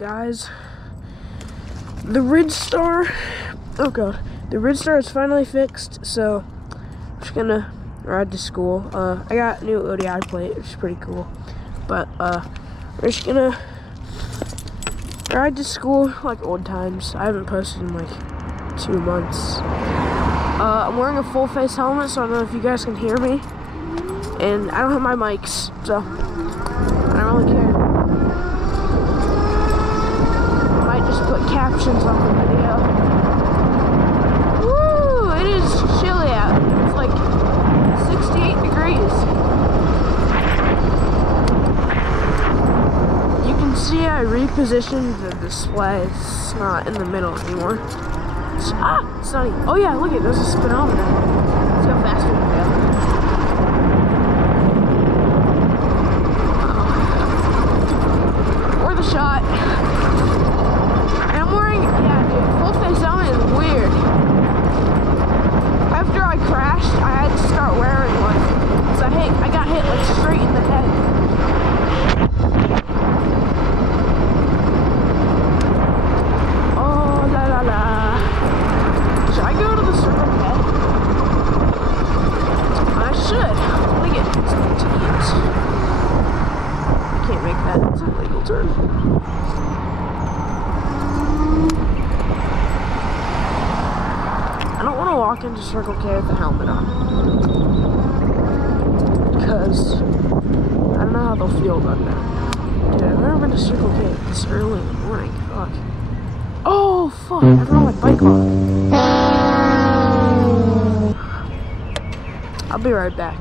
Guys, the Ridge Star, oh god, the Ridge Star is finally fixed, so I'm just gonna ride to school. I got a new ODI plate, which is pretty cool, but we're just gonna ride to school like old times. I haven't posted in like 2 months. I'm wearing a full face helmet, so I don't know if you guys can hear me, and I don't have my mics, so I don't really care. Just put captions on the video. Woo! It is chilly out. It's like 68 degrees. You can see I repositioned the display. It's not in the middle anymore. It's sunny. Oh yeah, look at, there's a speedometer. Let's see how fast we can go. Or the shot. After I crashed, I had to start wearing one. So I got hit like straight in the head. Oh la la la. Should I go to the Circle K? I should. Let me get something to eat. I can't make that. It's an illegal turn. I don't want to walk into Circle K with the helmet on, because I don't know how they'll feel about that. Dude, I've never been to Circle K this early in the morning. Fuck. Oh, fuck. I forgot my bike on. I'll be right back.